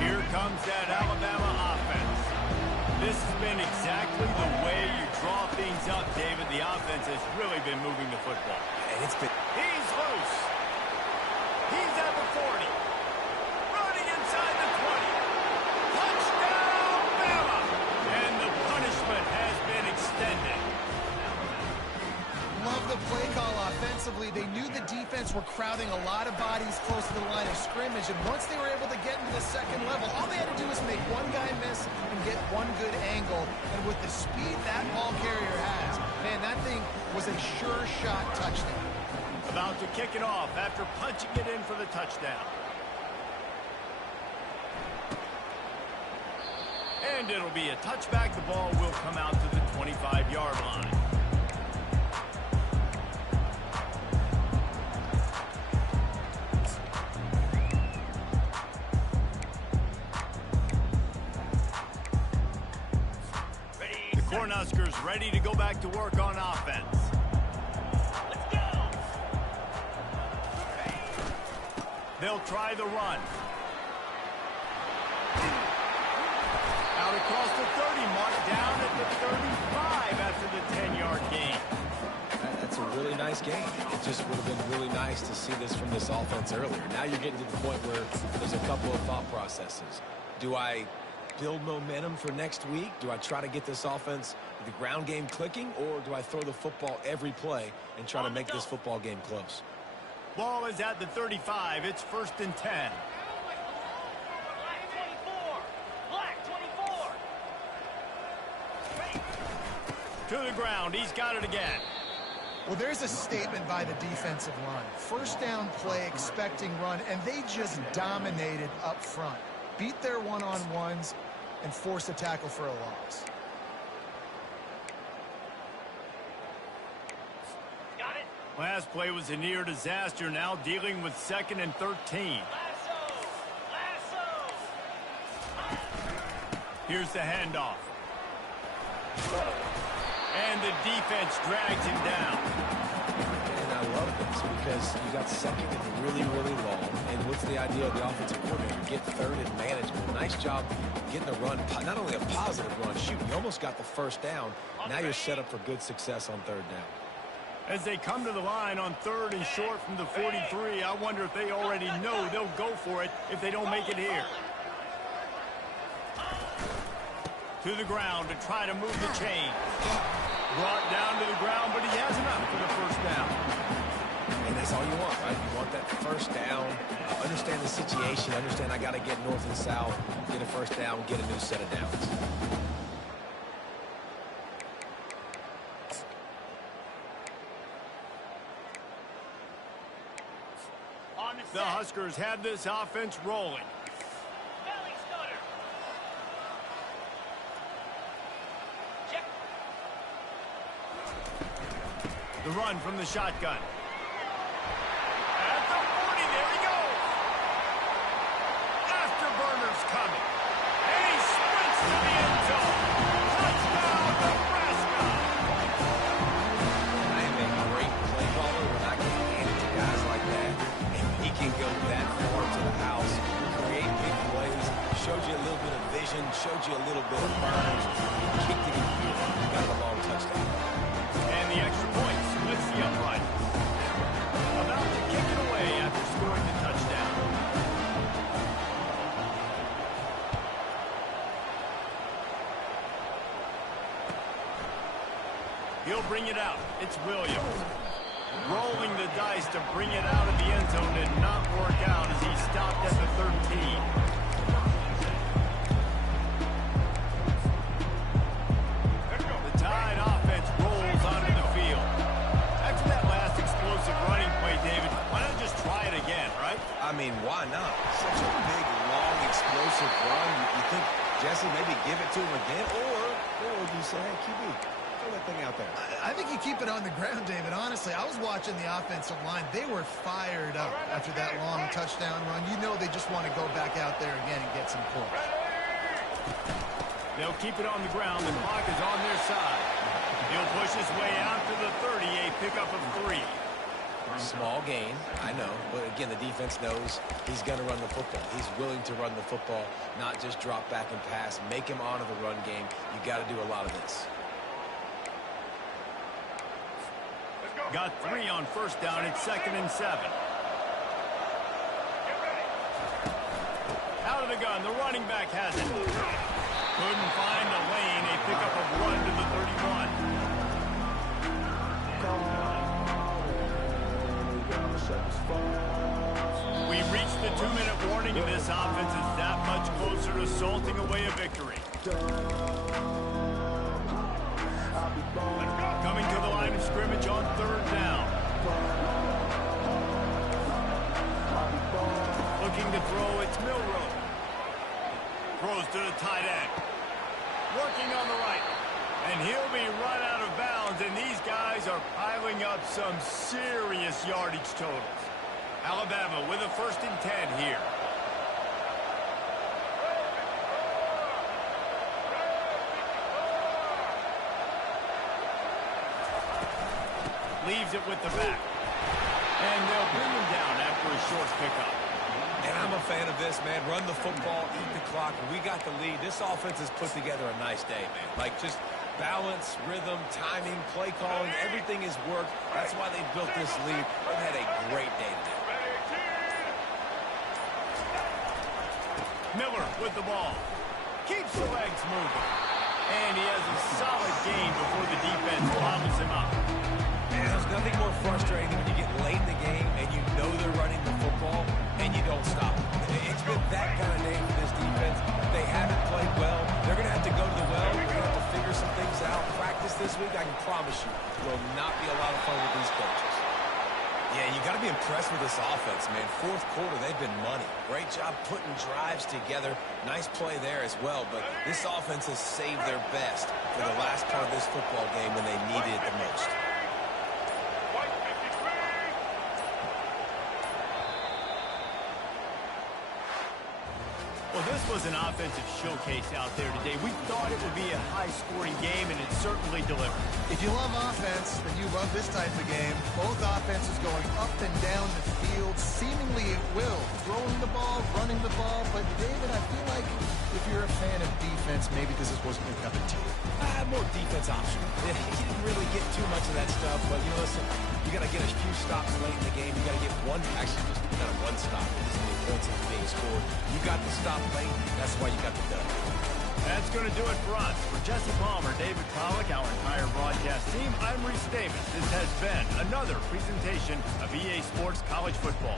Here comes that Alabama offense. This has been exactly the way you draw things up, David. The offense has really been moving the football. And it's been... He's loose. He's at the 40. Running inside the 20. Touchdown, Bama! And the punishment has been extended. Love the play call offensively. They knew the defense were crowding a lot of bodies close to the line of scrimmage, and once they were able to get into the second level, all they had to do was make one guy miss and get one good angle. And with the speed that ball carrier has, man, that thing was a sure shot touchdown. About to kick it off after punching it in for the touchdown. And it'll be a touchback. The ball will come out to the 25-yard line. The Cornhuskers ready to go back to work on offense. They'll try the run. Out across the 30 mark, down at the 35 after the 10-yard gain. That's a really nice game. It just would have been really nice to see this from this offense earlier. Now you're getting to the point where there's a couple of thought processes. Do I build momentum for next week? Do I try to get this offense, the ground game clicking, or do I throw the football every play and try to make this football game close? Ball is at the 35. It's 1st and 10. Black 24. To the ground. He's got it again. Well, there's a statement by the defensive line. First down play, expecting run, and they just dominated up front. Beat their one-on-ones and forced a tackle for a loss. Last play was a near disaster. Now dealing with 2nd and 13. Lasso. Here's the handoff. And the defense drags him down. And I love this because you got 2nd and really, really long. And what's the idea of the offensive coordinator? Get 3rd and manageable. Nice job getting the run. Not only a positive run, shoot, you almost got the first down. Now you're set up for good success on 3rd down. As they come to the line on 3rd and short from the 43, I wonder if they already know they'll go for it if they don't make it here. To the ground to try to move the chain. Brought down to the ground, but he has enough for the first down. And that's all you want, right? You want that first down. Understand the situation. Understand I got to get north and south, get a first down, get a new set of downs. The Huskers have this offense rolling. Belly The run from the shotgun. At the 40, there he goes. Afterburner's coming. And he sprints to the end zone. Touchdown, Nebraska. I am a great play caller when I can hand it to guys like that. And he can go that far to the house, create big plays, showed you a little bit of vision, showed you a little bit of burns. He kicked it in here. Got a long touchdown. And the extra point splits the upright. About to kick it away after scoring the touchdown. He'll bring it out. It's Williams. Rolling the dice to bring it out of the end zone did not work out as he stopped at the 13. The Tide offense rolls onto the field. After that last explosive running play, David, why not just try it again, right? I mean, why not? Such a big, long, explosive run. You think, Jesse, maybe give it to him again? Or do you say, hey, QB, throw that thing out there? I think you keep it on the ground, David. Honestly, I was watching the offensive line. They were fired up after that long touchdown run. You know they just want to go back out there again and get some points. They'll keep it on the ground. The clock is on their side. He'll push his way out to the 30, a pickup of 3. Small gain, I know. But, again, the defense knows he's going to run the football. He's willing to run the football, not just drop back and pass. Make him honor the run game. You got to do a lot of this. Got 3 on first down. It's 2nd and 7. Out of the gun. The running back has it. Couldn't find a lane. A pickup of 1 to the 31. We reached the 2-minute warning, and this offense is that much closer to salting away a victory. Coming to the line of scrimmage on 3rd down. Looking to throw, it's Milroe. Throws to the tight end. Working on the right. And he'll be run out of bounds, and these guys are piling up some serious yardage totals. Alabama with a 1st and 10 here. Leaves it with the back. And they'll bring him down after a short pickup. And I'm a fan of this, man. Run the football, eat the clock. We got the lead. This offense has put together a nice day, man. Like, just balance, rhythm, timing, play calling, everything has worked. That's why they built this lead. They've had a great day today. Miller with the ball. Keeps the legs moving. And he has a solid gain before the defense bobbles him up. Man, there's nothing more frustrating than when you get late in the game and you know they're running the football and you don't stop. It's been that kind of day for this defense. They haven't played well. They're going to have to go to the well. They're going to have to figure some things out. Practice this week, I can promise you, will not be a lot of fun with these coaches. Yeah, you got to be impressed with this offense, man. 4th quarter, they've been money. Great job putting drives together. Nice play there as well, but this offense has saved their best for the last part of this football game when they needed it the most. Well, this was an offensive showcase out there today. We thought it would be a high-scoring game, and it certainly delivered. If you love offense, then you love this type of game. Both offenses going up and down the field, seemingly at will. Throwing the ball, running the ball. But, David, I feel like if you're a fan of defense, maybe this wasn't your cup of tea. More defense option. He didn't really get too much of that stuff, but, you know, listen, you got to get a few stops late in the game. You got to get one, actually, just not one stop. This many points are being scored. You got the stop late. That's why you got the dub. That's going to do it for us. For Jesse Palmer, David Pollack, our entire broadcast team, I'm Reese Davis. This has been another presentation of EA Sports College Football.